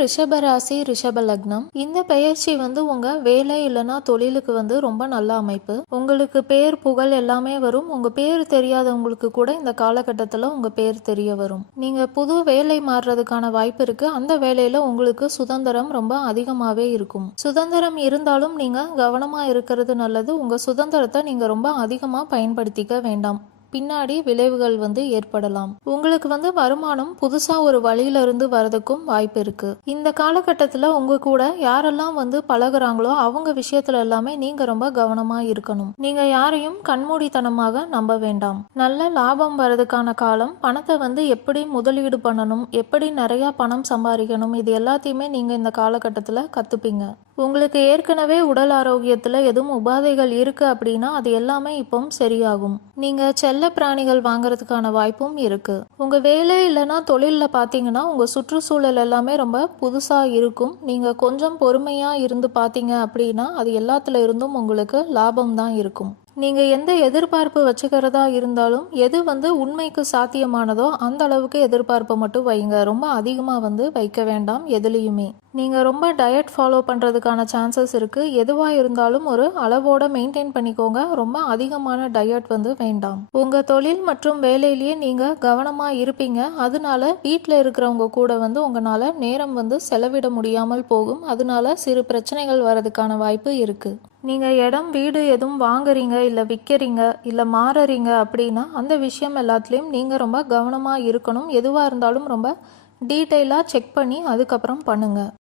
ரிஷபராசி ரிஷப லக்னம். இந்த பெயர்ச்சி உங்க வேலை இல்லைன்னா தொழிலுக்கு ரொம்ப நல்ல அமைப்பு. உங்களுக்கு பேர் புகழ் எல்லாமே வரும். உங்க பேர் தெரியாதவங்களுக்கு கூட இந்த காலகட்டத்துல உங்க பேர் தெரிய வரும். நீங்க புது வேலை மாறுறதுக்கான வாய்ப்பு இருக்கு. அந்த வேலையில உங்களுக்கு சுதந்திரம் ரொம்ப அதிகமாவே இருக்கும். சுதந்திரம் இருந்தாலும் நீங்க கவனமா இருக்கிறது நல்லது. உங்க சுதந்திரத்தை நீங்க ரொம்ப அதிகமா பயன்படுத்திக்க வேண்டாம். பின்னாடி விளைவுகள் ஏற்படலாம். உங்களுக்கு வருமானம் புதுசா ஒரு வழியில இருந்து வரதுக்கும் வாய்ப்பு இருக்கு. இந்த காலகட்டத்துல உங்க கூட யாரெல்லாம் பழகுறாங்களோ அவங்க விஷயத்துல எல்லாமே நீங்க ரொம்ப கவனமா இருக்கணும். நீங்க யாரையும் கண்மூடித்தனமாக நம்ப வேண்டாம். நல்ல லாபம் வரதுக்கான காலம். பணத்தை எப்படி முதலீடு பண்ணணும், எப்படி நிறைய பணம் சம்பாதிக்கணும், இது எல்லாத்தையுமே நீங்க இந்த காலகட்டத்துல கத்துப்பீங்க. உங்களுக்கு ஏற்கனவே உடல் ஆரோக்கியத்துல எதுவும் உபாதைகள் இருக்கு அப்படின்னா அது எல்லாமே இப்போ சரியாகும். நீங்க செல்ல பிராணிகள் வாங்குறதுக்கான வாய்ப்பும் இருக்கு. உங்க வேலை இல்லைன்னா தொழில்ல பாத்தீங்கன்னா உங்க சுற்றுச்சூழல் எல்லாமே ரொம்ப புதுசா இருக்கும். நீங்க கொஞ்சம் பொறுமையா இருந்து பாத்தீங்க அப்படின்னா அது எல்லாத்துல இருந்தும் உங்களுக்கு லாபம் தான் இருக்கும். நீங்க எந்த எதிர்பார்ப்பு வச்சுக்கிறதா இருந்தாலும் எது உண்மைக்கு சாத்தியமானதோ அந்த அளவுக்கு எதிர்பார்ப்பை மட்டும் வைங்க. ரொம்ப அதிகமா வைக்க வேண்டாம் எதுலையுமே. நீங்க ரொம்ப டயட் ஃபாலோ பண்றதுக்கான சான்சஸ் இருக்கு. எதுவா இருந்தாலும் ஒரு அளவோட மெயின்டைன் பண்ணிக்கோங்க. ரொம்ப அதிகமான டயட் வேண்டாம். உங்க தொழில் மற்றும் வேலையிலேயே நீங்க கவனமா இருப்பீங்க. அதனால வீட்டில் இருக்கிறவங்க கூட உங்களால நேரம் செலவிட முடியாமல் போகும். அதனால சிறு பிரச்சனைகள் வர்றதுக்கான வாய்ப்பு இருக்கு. நீங்க இடம் வீடு எதுவும் வாங்குறீங்க இல்ல விற்கிறீங்க இல்ல மாறுறீங்க அப்படின்னா அந்த விஷயம் எல்லாத்துலேயும் நீங்க ரொம்ப கவனமா இருக்கணும். எதுவா இருந்தாலும் ரொம்ப டீட்டெயிலாக செக் பண்ணி அதுக்கப்புறம் பண்ணுங்க.